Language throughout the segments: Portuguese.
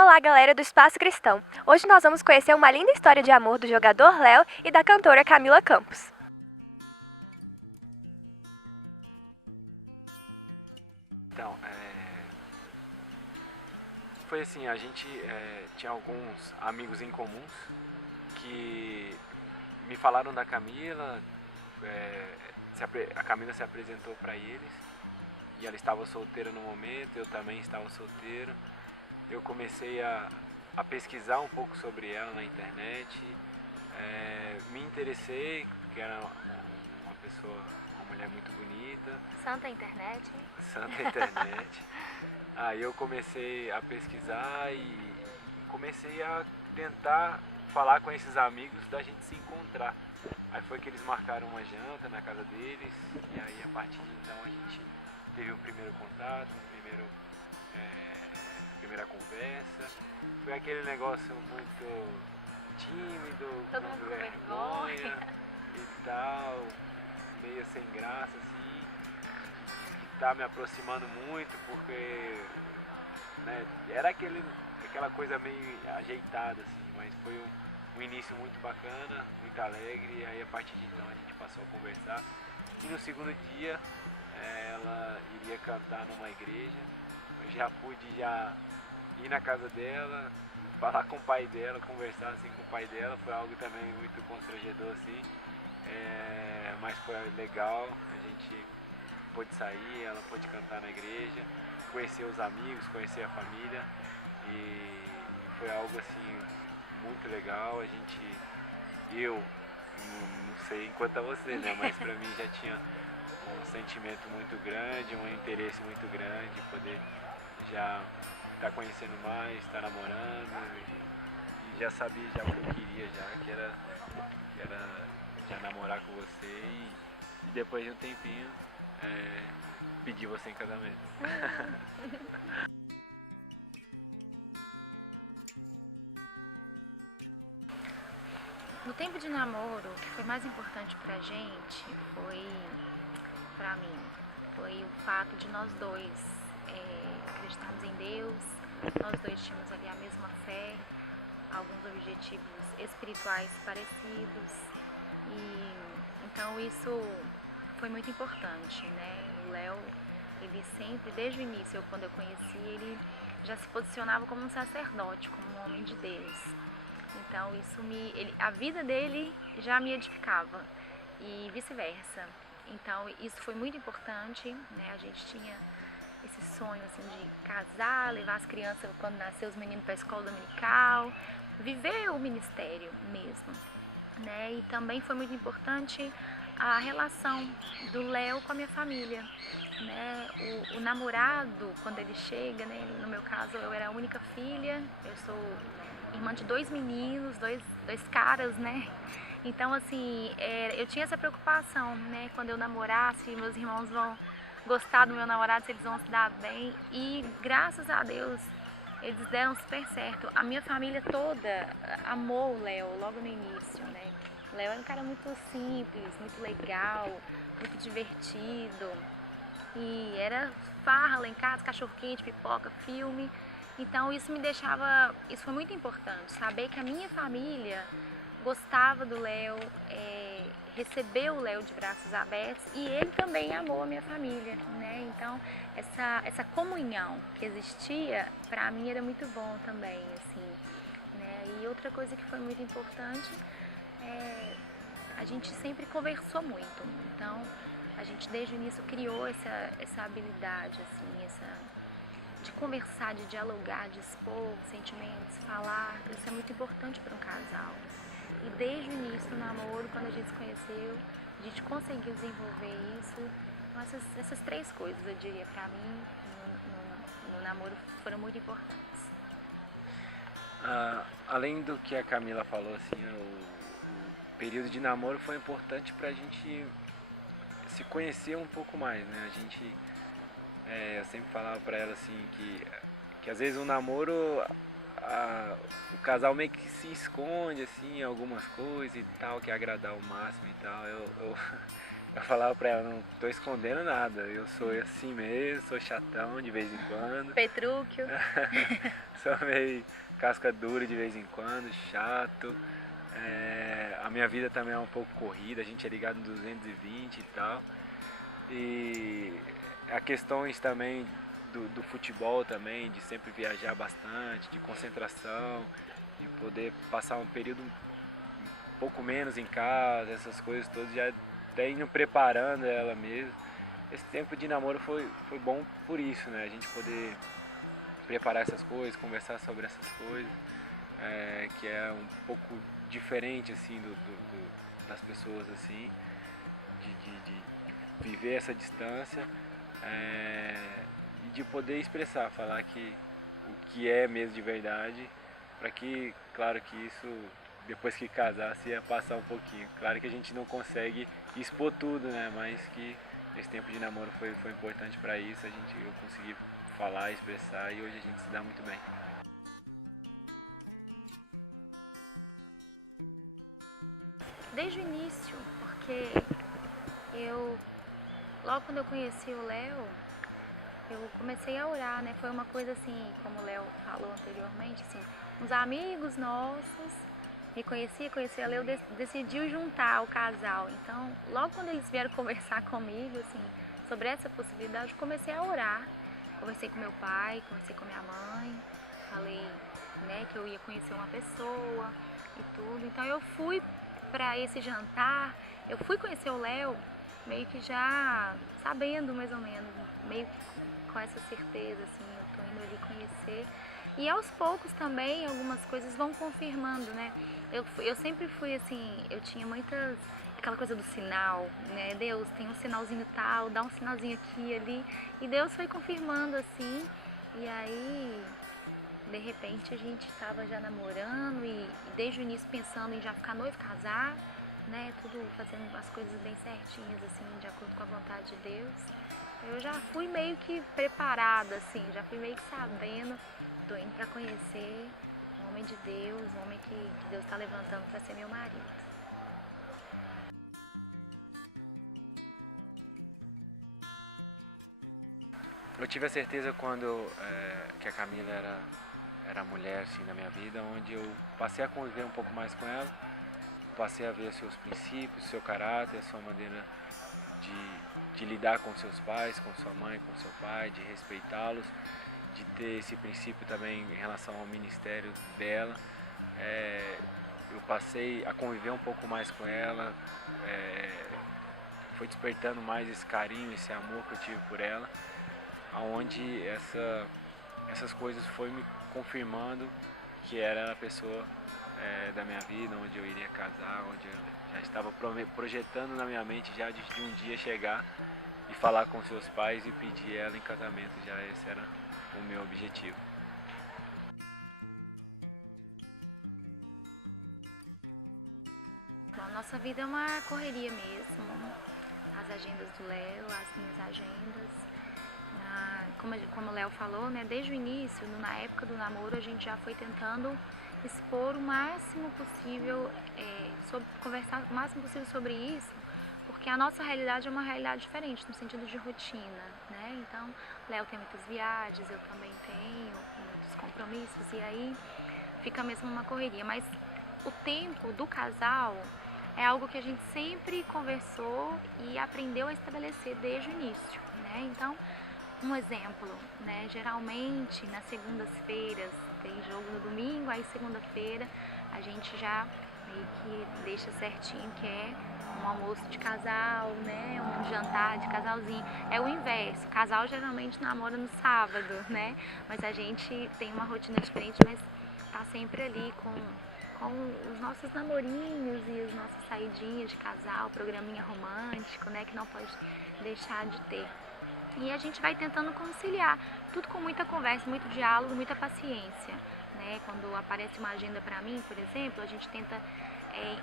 Olá, galera do Espaço Cristão! Hoje nós vamos conhecer uma linda história de amor do jogador Léo e da cantora Camila Campos. Então, foi assim, a gente tinha alguns amigos em comuns que me falaram da Camila, a Camila se apresentou para eles e ela estava solteira no momento, eu também estava solteiro. Eu comecei a pesquisar um pouco sobre ela na internet, me interessei, porque era uma pessoa, uma mulher muito bonita. Santa internet. Santa internet. Aí eu comecei a pesquisar e comecei a tentar falar com esses amigos da gente se encontrar. Aí foi que eles marcaram uma janta na casa deles e aí a partir de então a gente teve um primeiro contato, primeira conversa. Foi aquele negócio muito tímido, Todo com mundo com vergonha e tal, meio sem graça assim. E tá me aproximando muito porque, né, era aquela coisa meio ajeitada assim, mas foi um início muito bacana, muito alegre, e aí a partir de então a gente passou a conversar. E no segundo dia ela iria cantar numa igreja. Eu já pude ir na casa dela, falar com o pai dela, conversar assim com o pai dela. Foi algo também muito constrangedor assim, mas foi legal. A gente pôde sair, ela pôde cantar na igreja, conhecer os amigos, conhecer a família, e foi algo assim muito legal. Eu não sei quanto a você, né, mas pra mim já tinha um sentimento muito grande, um interesse muito grande, poder já estar conhecendo mais, estar namorando, e já sabia já o que eu queria já, que era já namorar com você e depois de um tempinho pedir você em casamento. No tempo de namoro, o que foi mais importante pra gente pra mim, foi o fato de nós dois acreditarmos em Deus, nós dois tínhamos ali a mesma fé, alguns objetivos espirituais parecidos, e então isso foi muito importante, né? O Léo, ele sempre, desde o início, quando eu conheci, ele já se posicionava como um sacerdote, como um homem de Deus. Então a vida dele já me edificava e vice-versa. Então isso foi muito importante, né? A gente tinha esse sonho assim de casar, levar as crianças quando nascer os meninos para a escola dominical, viver o ministério mesmo, né? E também foi muito importante a relação do Léo com a minha família, né? O namorado, quando ele chega, né? No meu caso eu era a única filha, eu sou irmã de dois meninos, dois caras, né? Então, assim, eu tinha essa preocupação, né? Quando eu namorasse, meus irmãos vão gostar do meu namorado, se eles vão se dar bem. E, graças a Deus, eles deram super certo. A minha família toda amou o Léo logo no início, né? O Léo era um cara muito simples, muito legal, muito divertido. E era farra lá em casa, cachorro-quente, pipoca, filme. Então isso foi muito importante, saber que a minha família gostava do Léo, recebeu o Léo de braços abertos e ele também amou a minha família, né? Então essa comunhão que existia, pra mim era muito bom também, assim, né? E outra coisa que foi muito importante a gente sempre conversou muito, então a gente desde o início criou essa habilidade, assim, de conversar, de dialogar, de expor sentimentos, falar. Isso é muito importante para um casal. E desde o início do namoro, quando a gente se conheceu, a gente conseguiu desenvolver isso. Então essas três coisas, eu diria, para mim, no namoro foram muito importantes. Além do que a Camila falou, assim, o período de namoro foi importante pra gente se conhecer um pouco mais, né? Eu sempre falava pra ela assim que às vezes o namoro, o casal meio que se esconde assim em algumas coisas e tal, que é agradar ao máximo e tal. Eu Eu falava pra ela, não tô escondendo nada, eu sou assim mesmo, sou chatão de vez em quando. Petrúquio. Sou meio casca dura de vez em quando, chato. A minha vida também é um pouco corrida, a gente é ligado no 220 e tal. E há questões também do futebol também, de sempre viajar bastante, de concentração, de poder passar um período um pouco menos em casa, essas coisas todas, já até indo preparando ela mesmo. Esse tempo de namoro foi bom por isso, né? A gente poder preparar essas coisas, conversar sobre essas coisas, que é um pouco diferente assim das pessoas assim, de viver essa distância, e de poder expressar, falar que o que é mesmo de verdade, para que, claro que isso depois que casasse ia passar um pouquinho. Claro que a gente não consegue expor tudo, né? Mas que esse tempo de namoro foi importante para isso, eu consegui falar, expressar e hoje a gente se dá muito bem. Desde o início, porque logo quando eu conheci o Léo, eu comecei a orar, né? Foi uma coisa assim, como o Léo falou anteriormente, assim, uns amigos nossos me conhecia a Léo, decidiu juntar o casal. Então, logo quando eles vieram conversar comigo, assim, sobre essa possibilidade, eu comecei a orar. Conversei com meu pai, conversei com minha mãe, falei, né, que eu ia conhecer uma pessoa e tudo. Então eu fui para esse jantar, eu fui conhecer o Léo meio que já sabendo mais ou menos, meio que com essa certeza, assim, eu tô indo ali conhecer. E aos poucos também algumas coisas vão confirmando, né? Eu sempre fui assim, eu tinha muitas, aquela coisa do sinal, né? Deus tem um sinalzinho tal, dá um sinalzinho aqui e ali. E Deus foi confirmando assim, e aí de repente a gente estava já namorando e desde o início pensando em já ficar noivo, casar, né? Tudo fazendo as coisas bem certinhas, assim, de acordo com a vontade de Deus. Eu já fui meio que preparada, assim, já fui meio que sabendo, tô indo para conhecer um homem de Deus, um homem que Deus está levantando para ser meu marido. Eu tive a certeza quando que a Camila era a mulher assim, na minha vida, onde eu passei a conviver um pouco mais com ela, passei a ver seus princípios, seu caráter, sua maneira de lidar com seus pais, com sua mãe, com seu pai, de respeitá-los, de ter esse princípio também em relação ao ministério dela. Eu passei a conviver um pouco mais com ela, foi despertando mais esse carinho, esse amor que eu tive por ela, aonde essas coisas foi me confirmando que era a pessoa da minha vida, onde eu iria casar, onde eu já estava projetando na minha mente já de um dia chegar e falar com seus pais e pedir ela em casamento, já esse era o meu objetivo. Bom, nossa vida é uma correria mesmo, as agendas do Léo, as minhas agendas. Como o Léo falou, né, desde o início, na época do namoro, a gente já foi tentando expor o máximo possível, conversar o máximo possível sobre isso, porque a nossa realidade é uma realidade diferente, no sentido de rotina, né? Então, Léo tem muitas viagens, eu também tenho muitos compromissos, e aí fica mesmo uma correria. Mas o tempo do casal é algo que a gente sempre conversou e aprendeu a estabelecer desde o início, né? Então, um exemplo, né? Geralmente nas segundas-feiras tem jogo no domingo, aí segunda-feira a gente já meio que deixa certinho que é um almoço de casal, né? Um jantar de casalzinho. É o inverso, o casal geralmente namora no sábado, né? Mas a gente tem uma rotina diferente, mas tá sempre ali com os nossos namorinhos e as nossas saidinhas de casal, programinha romântico, né? Que não pode deixar de ter. E a gente vai tentando conciliar, tudo com muita conversa, muito diálogo, muita paciência, né? Quando aparece uma agenda para mim, por exemplo, a gente tenta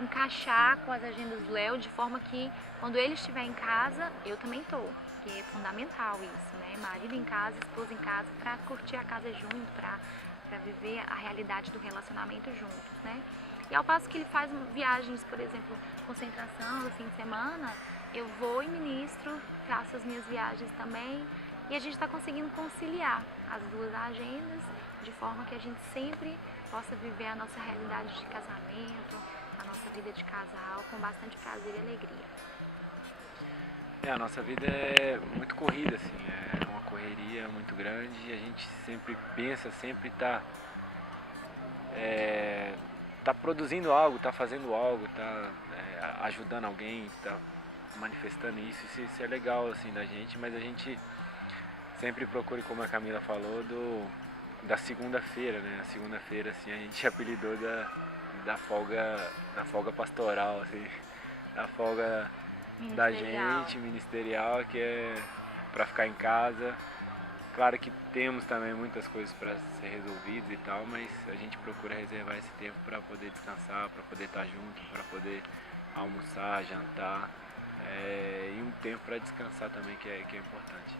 encaixar com as agendas do Léo de forma que quando ele estiver em casa, eu também tô, que é fundamental isso, né? Marido em casa, esposa em casa, para curtir a casa junto, para viver a realidade do relacionamento juntos, né? E ao passo que ele faz viagens, por exemplo, concentração no fim de semana, eu vou e ministro, faço as minhas viagens também, e a gente está conseguindo conciliar as duas agendas de forma que a gente sempre possa viver a nossa realidade de casamento, a nossa vida de casal com bastante prazer e alegria. A nossa vida é muito corrida, assim, é uma correria muito grande e a gente sempre pensa, sempre tá produzindo algo, tá fazendo algo, tá ajudando alguém, tá manifestando isso é legal, assim, da gente, mas a gente sempre procura, como a Camila falou, da segunda-feira, né? A segunda-feira, assim, a gente apelidou da folga pastoral, assim, da folga da Ministerial. gente, ministerial, que é para ficar em casa. Claro que temos também muitas coisas para ser resolvidas e tal, mas a gente procura reservar esse tempo para poder descansar, para poder estar junto, para poder almoçar, jantar, e um tempo para descansar também, que é importante.